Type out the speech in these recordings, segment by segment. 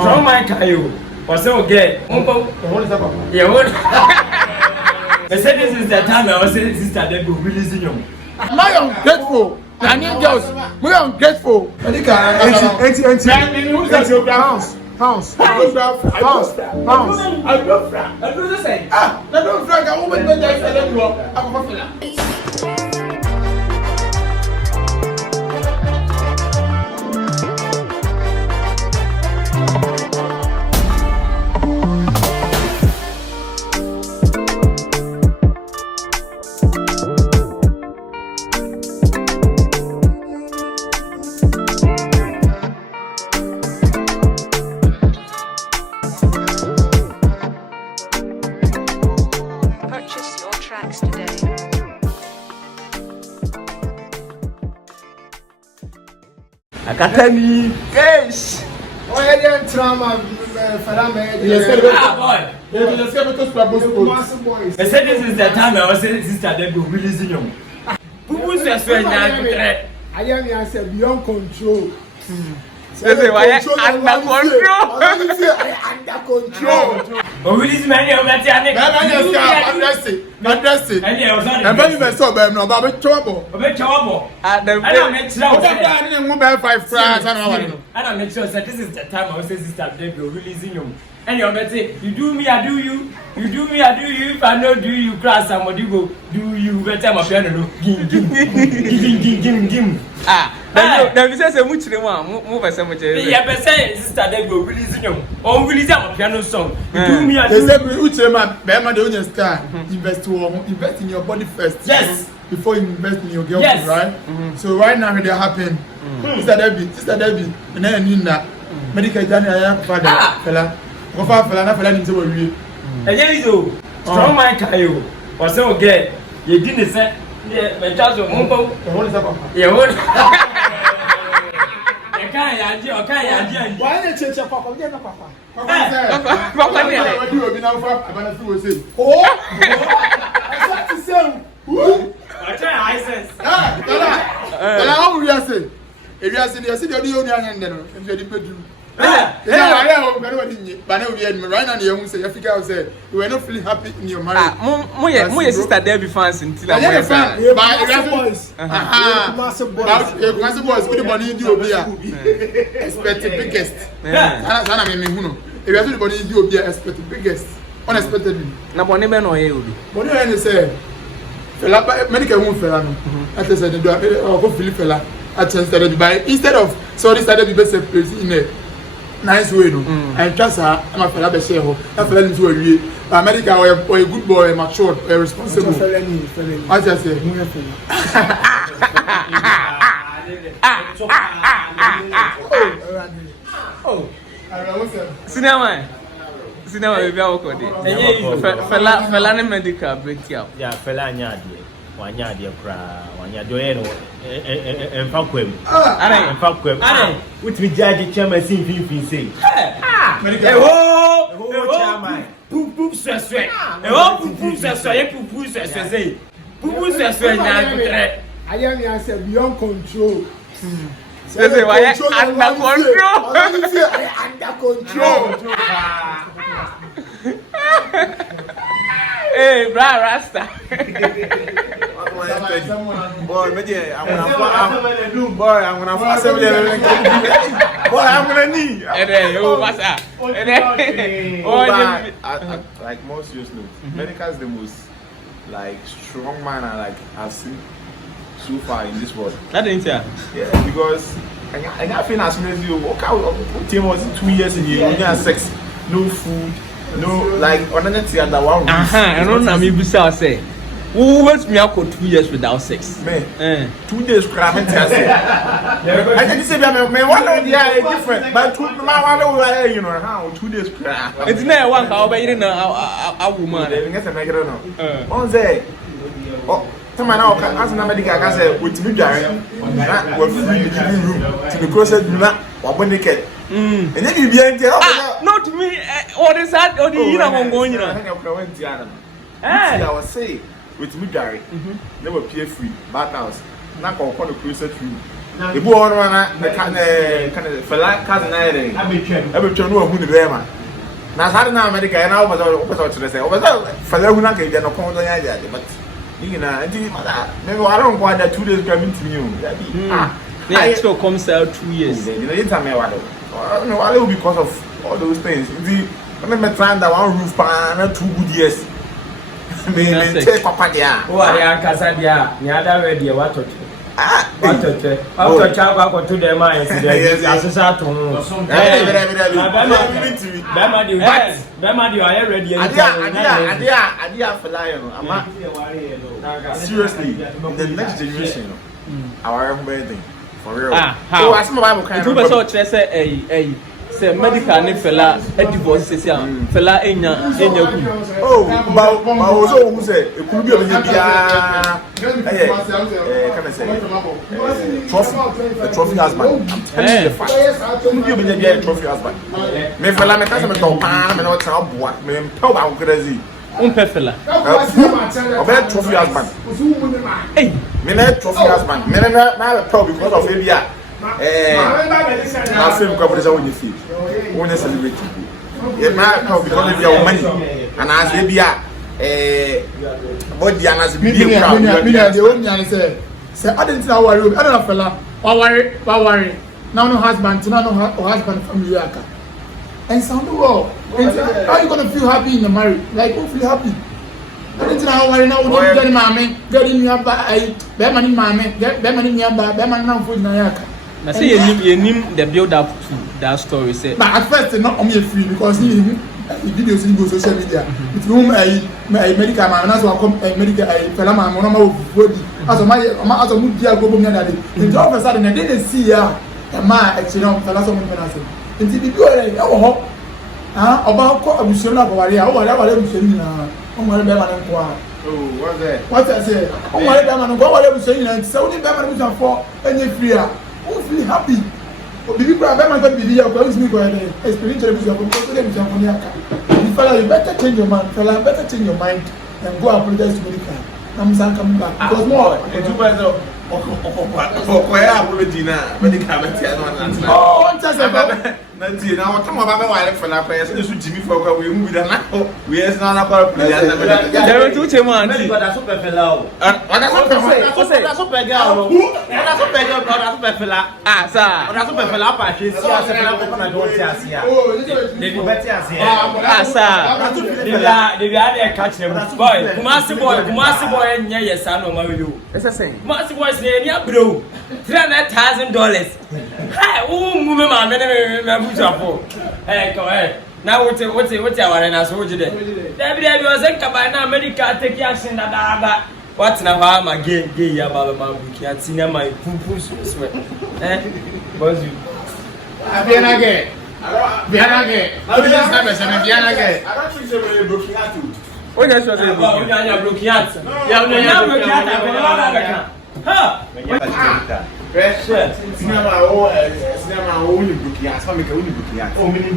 Strong man Kayo. Was so gay. What is that? Yeah, what? I said this is the time I was saying sister they go releasing you. My ungrateful. Ghanaian girls, we are ungrateful. Medikal. Pounds. I don't say. I don't flag. I won't make that. I'm not. Akatani, yes. Oh, I didn't trauma. Let's get to boys. I said this is the time I was saying sister they go releasing you. Who says when I am beyond control. Say why under control. Under control. Oh, release many of that. Address it. And when you saw them, no, but trouble. About trouble. I don't make sure. I didn't want 5 francs. I don't make sure that this is the time I was saying sister they go releasing you. And you're going to say, you do me, I do you. You do me, I do you. If I know do you, class somebody go do you. Better my piano. Give. Then we say much the one. Move as much. Yeah, but say sister they go releasing you. Or release a piano song. You do me, I do you. you. They say, Uchema, Bema, the onion star. Invest in your body first. Yes. Before you invest in your girlfriend, right? So right now, it happen. Sister Debbie, and then Nina. Medikal, Daniel, father, fella. Go far, fella, fella, into a real. And there you go. Strong man Kayo. Was so gay. You didn't say, yeah, my child, What is that? yeah, what? Okay. Why did you change Papa? Get Papa. Papa, Oh, I to say. I try ISIS. If you are saying you're the only and then you're the bedroom. But right now, you say, Africa say, you were not feeling happy in your marriage. My sister Debbie fans until I'm boys. Massive boys, good money in the expect the biggest. If you are the body in the expect the biggest. Unexpectedly. Na bone be no ye obi. Bone we say, fella medical won fella no. I tell say do go Philip fella at instead of sorry started be best place in a nice way no. And trust her, I'm a fella be share ho. That fella into a wie. America or a good boy, mature, responsible. I just say, oh, Cinema we be awko de. Fela ne medical break up. Yeah, fela nya de. Wanya de kra, wanya do e no. Emfa kwem. Emfa kwem. With me judge chairman sin fin say. Medical. Chairman. Poop stress. Poop stress. You poop stress say. Poop stress na tre. I am beyond control. Say why under control. Under control. Hey, bra Rasta. Boy, I'm gonna need. And then Like most usually, Medikal is the most like strong man I've seen so far in this world. That ain't ya. Yeah, because I got feeling as soon as you walk out, team was 2 years in here, you had sex, no food, no like another thing under one roof. I don't know me say. Who wants me out for 2 years without sex? Man, 2 days cramming test. I didn't say man, one of the are different, but you know how 2 days cram. It's not one how by you know a woman. They get a negative no. On say, oh, someone now as na medical can say with me dware. Na we free the living room to the closet room na we naked. And then you be enter. Not me. What is that? Or the you know going you know. I was say with me dware. Never pay free back house. Na call the closet room. The boy on the kind of fella cousin I ever turn over who the Bema. Now, how now America and I was to say, oh, fella who not get no point on the but you know, maybe I don't want that 2 days coming to you. Yeah, still comes out 2 years. You know, it's a no, because of all those things. I remember trying that one roof pan 2 good years. Me take papa there. Oh, I am Casadia, the other ready, what to what to travel to the mines. Yes, Bema, you are ready. Idea for lion. Seriously, the next generation, our everything for real. How? I saw say say medical ne fella divorce say fella enya oh but also who say e kunu bi obenya bia can I say trophy husband the fact kunu bi obenya bia trophy husband me fella me kasa me to pa me no tra boa me pau baokrazi fella obe trophy husband me na trophy husband me na pau because of ebia I feel because of the feet. When I celebrate you, it might come because of your money. And as they be what the others be the only say, I didn't know I don't know, fella. Why worry? Now no husband, now no husband from Yaka. And sound the world. How are you going to feel happy in the marriage? Like, who feel happy? I didn't know why now we're getting mammy, getting me up by Beman in mammy, get Beman in Yamba, Beman now for Nayaka. I say you name the build up to that story. Say, but at first, not only free because he videos in social media. With whom a medical man, and as well come a medical fella man, one of body. As a movie, I go home that day. And all of a sudden, I didn't see her. A man, actually, no, fella, someone can answer. And if you are about a mission of Waria, or whatever I'm saying, oh, what's that? What I say? Oh, whatever I'm saying, and so the Beverly for any freer. Feel happy. People are very much busy. Because me go ahead. Experiential business. Because them jump on your fella, you better change your mind. Fella, better change your mind and go apologize to Medikal. I'm saying coming back because more. Oh, just Nanti na wata mo ba be wale fela kwa yesi su Jimmy for kwa we mu bi da na we yes na na kwa play ya na there two chemo anti da super fela o wada super girl o wada super girl da super fela ah sa wada super fela pa hwe si ase fela ko na do ti ase ya de bi beti ase ah sa de bi ade ka kire mu boy kumasi boy nya yesa no ma we o ese sen kumasi boy se ni abro $300,000 hey mu me ma me now what our na so jide David was a cabana medical take action that what now ma gay ya baba ma buki at cinema pum sweat was you Bianage how did you have a Bianage I don't think so very broken out oh yes you say broken out yeah ha pressure cinema only broken out some make only broken out oh meaning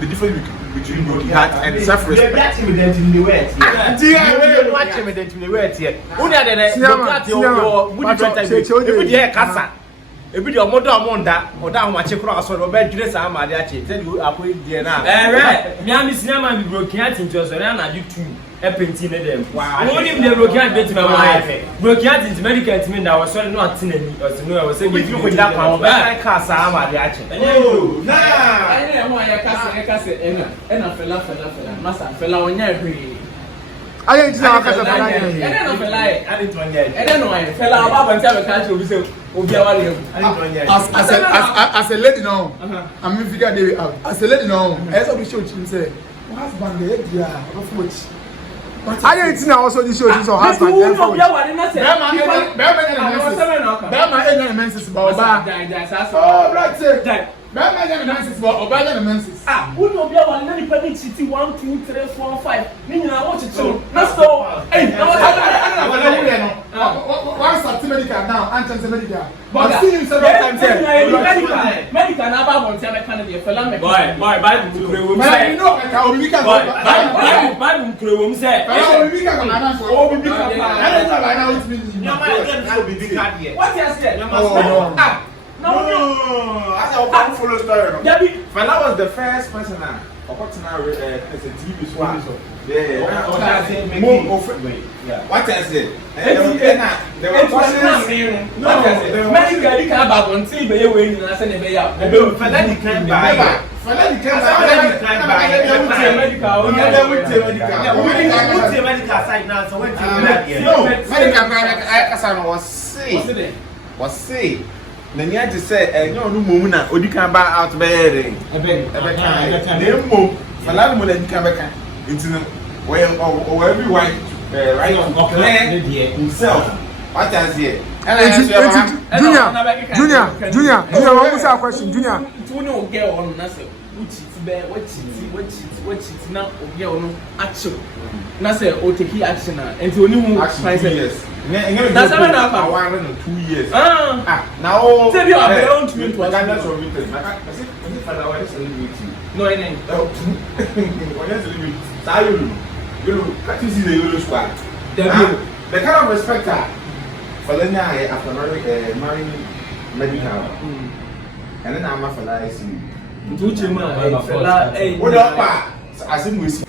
the difference between broken out and self-respect that's evident in the word yeah watch evident in the word here only the broken out your good time e kasa ebi de omodo omonda oda ahomache kro aso no be dwire sa amade ache say you akoi die na me am cinema bi broken out into so na na do 2 epenti ne dem only the broken out beti ma life broken out into medical team na was no atinani or no was say we go da pa be ka sa amade ache oh na ene ho ya kasa ena fela masa fela onya hwe I ain't just a fella. I don't feel like I didn't want yet. I don't know why. Fella, Baba and Tabby can't be so. As a lady now, I'm in figure day out. As a lady now, as a show, she say, husband, yeah, of which. I ain't seen also the show, so husband. Oh, right, sir. Bẹ́ẹ̀ni menses bọ̀ ọba ẹ̀yẹ́ menses. Wọ́n ní obi àwọn ẹ̀nà nípa ní títí 1 2 3 4 5 ní nyina wọ́n tètè o. Nọ́ọ̀sì tó ẹ̀yìn náà wọ́n tètè. Ẹ̀nà àbẹ̀lẹ̀ wúlẹ̀ nọ. Why start Medikal now? And chance Medikal. But I've seen him several times here. Medikal na ba bon say kind of the fella me. Boy, Bible to pray. Man, you know, I can be Medikal. Bible to pray. Say, I will be Medikal. Oh, Medikal. I don't know why now it's me. No man, get to be Medikal here. What you say? No. As I want to follow story. Fela was the first person now. It's a TV show. Yeah. What I said? There were questions. No. Medikal can ba bon say be we ni na say ne be ya. Fela di can buy. Fela di can buy. Medikal side now, so when you no, Medikal was say. Na nya je say no mumu na odi kan ba out be here. Ebe kan. Na mo fala mo na kan be kan. Nti no we everyone right on clear himself. What is here? Junior, what was our question? Junior. Tu no get on na say uchi be what cheat na o get on action. Na say o take action na. Enti oni hu Yes. That's how I know 2 years. Now, tell you about to me to a Ghana from Britain. No, I ain't. You see the Euro squad. The kind of respect for the night after marrying Medikal. And then I'm after that. I see. What up? As in we see.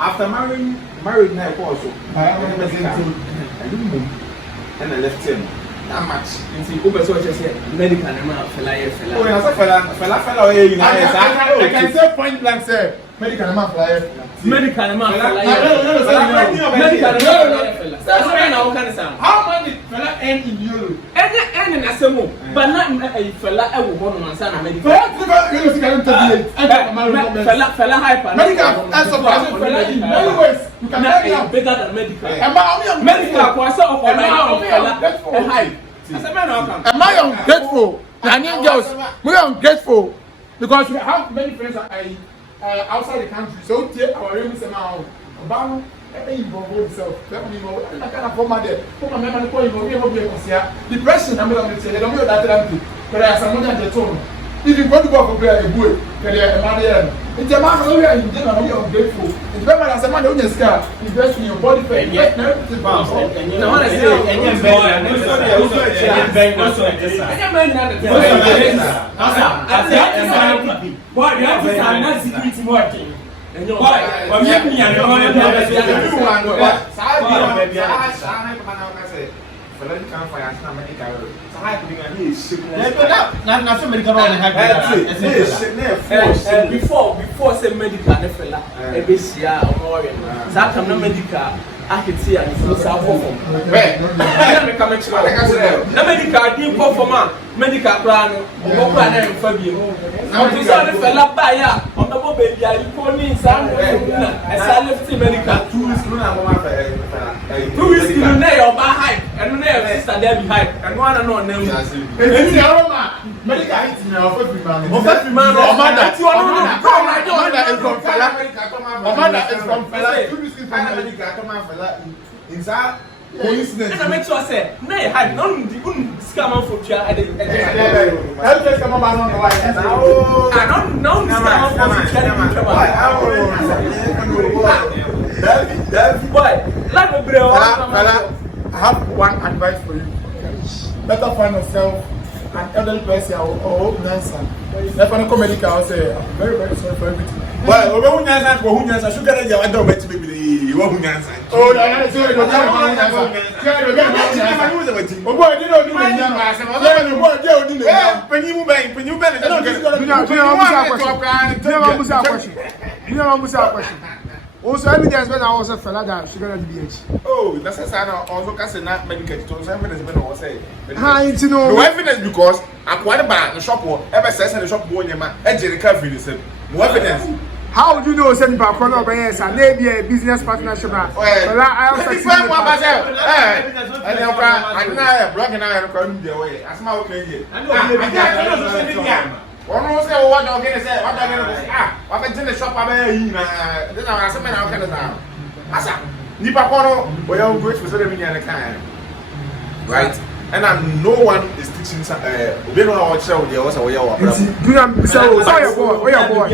After married now also. I didn't move. And I left him. That much. And see, Uber so just said, Medikal na fella. Oh, yeah, fella. I can say point blank, sir. Medikal na fella. Medikal na fella. That's why now can say. How much did fella earn in euro? Earn in Asemo, but not a fella I will go on Sana Medikal. Fella hyper. Medikal as of many ways. You can make it better than Medikal. Medikal was so of hype. Am I ungrateful? Ghanaian girls, we are ungrateful because we have many friends outside the country. So our room is now about involve himself. I can't form there. For my memory, depression. I'm going to say, I don't know that but I have some money at the tone. If you go to work for player, a boy, it's a man who are in general, we are ungrateful. It's better as a man who is scared, invest in your body for and yet, no, it's about and you want to say, and you're before say Medikal ne fella e be sia o za kam na Medikal akiti and so sa perform me come na Medikal din perform Medikal kra no o kra na mfa bi na o so ne fella ba ya o be bo baby ali ko ni sa no na e sa left Medikal 2 weeks no na mama fa 2 weeks no na your ba hype and no your sister there be hype and one no na mu eni ya Roma Medikal hit me off every man Omada is from fella Omada is from fella 2 weeks from Medikal come out fella in that coincidence and I make sure say na hype no di un scam for tia I dey help us come on no why no scam for tia boy like me bro I have one advice for you better find yourself an elderly person or hope answer. If I come Medikal, I'll say I'm very sorry for everything. Well, who answer? Sugar is your dog, but you won't answer. Oh, I see. Oh, boy, you don't do question. Also, evidence when I was a fella that sugar and BH. Oh, that's a sign of also casting not medical to evidence when I was saying. No evidence because I quite a bad the shop or ever says in the shop boy, man, and Jerry Caffrey, the same. No evidence. How would you know send back from over here and maybe a business partnership? Well, I also see myself. And I'm blogging out and the way. That's my opinion. One was say what I'm going to say, what I'm going to say. I'm going to shop. Then I'm something I'm going to do. Asa, Nipa Kono, we are going to say the can. right? And no one is teaching. We don't know what show they also we are. Junior, so your boy, your boy.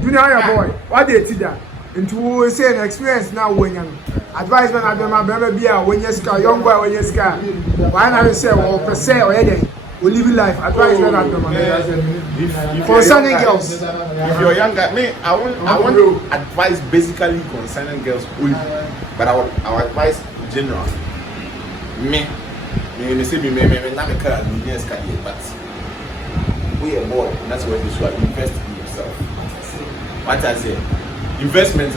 Junior, your boy. What they teach that? Into we say an experience now when you advise when I do my baby beer when you scar young boy when you scar. Why not say or per se or anything? We live life. Advise when I do my concerning girls. If you're younger, me, I want to advise basically concerning girls only, but I will advise in general. Me say me not a car, yes, but we a boy, and that's where you should invest in yourself. What I say, investment,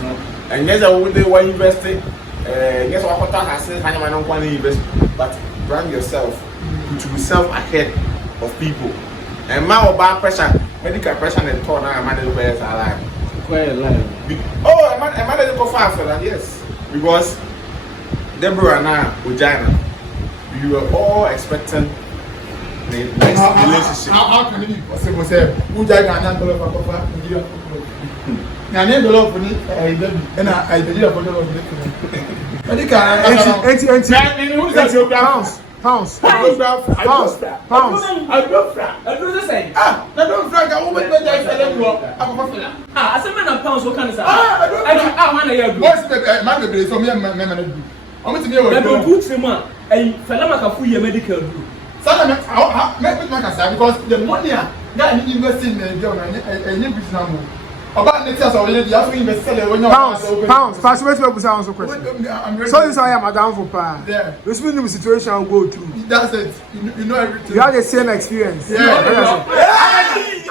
and yes, I would want to invest it. Yes, what I say, I don't want to invest, but brand yourself, put yourself ahead of people. And my bad pressure, medical pressure, and turn and manage the players are like. Quite alive. Oh, I managed to go far for that, yes, because Deborah and I, Ujana. We were all expecting the next relationship. How can it be possible? Say, who died and $9 for Nigeria? Now, $9 for me, and I did a photo of it. Pounds. I do the same. I don't frank. I won't make that. I said, man, pounds. What kind of stuff? I want to hear. What's the man? So me and my man. I'm going to be able to put him on a Makafui medical group. Sometimes I make Makafui because the money that you invest in the business now. About next year, so you have to invest when you're pounds. Fast way to answer question. So this I am Madam for pa. Yeah. This means the situation will go through. That's it. You know everything. You have the same experience. Yeah.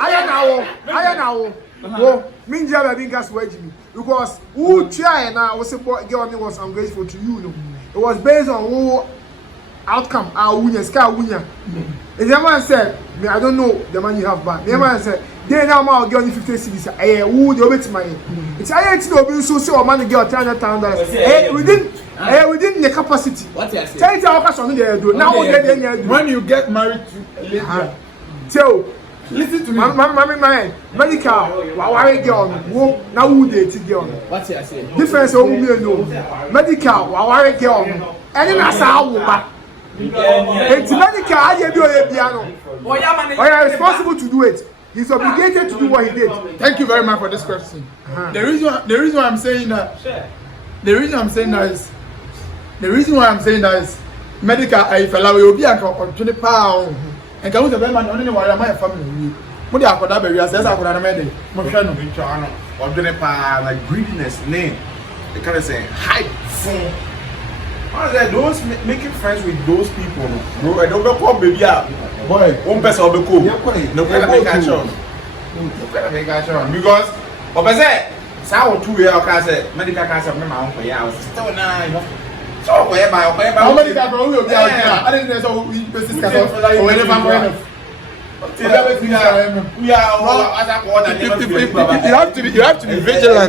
I know. Well, mean job I think that's what me because who try now was a boy girl was ungrateful to you. No, it was based on who outcome. Our winner, scar winner. If the man said, I don't know the man you have back. The man said, they now my girl 50 cities. Who they wait my. It's I ain't no be so or man girl $300,000. Within the capacity. What you say? Tell it our person there do. Now when you get married to a lady, so. Listen to me. My medical, why girl, now who they girl. What's he say? Difference of women no. Medical, why girl. And that's how it's medical, I do a piano. Oh, yeah, responsible to do it. He's obligated to do what he did. Thank you very much for this question. The reason why I'm saying that is medical, if allow you be a 20 pounds. And can we have man only one of my family? What are the barriers? That's how I made it. Like greediness, name. They kind of say hype phone. Those making friends with those people, bro. I don't know what baby are. Boy, one person will be cool. No make action. Because, what I say, so 2 years cancer, medical cancer, my own for years. Still now. So how many times will be out there? I didn't know we you have to be vigilant.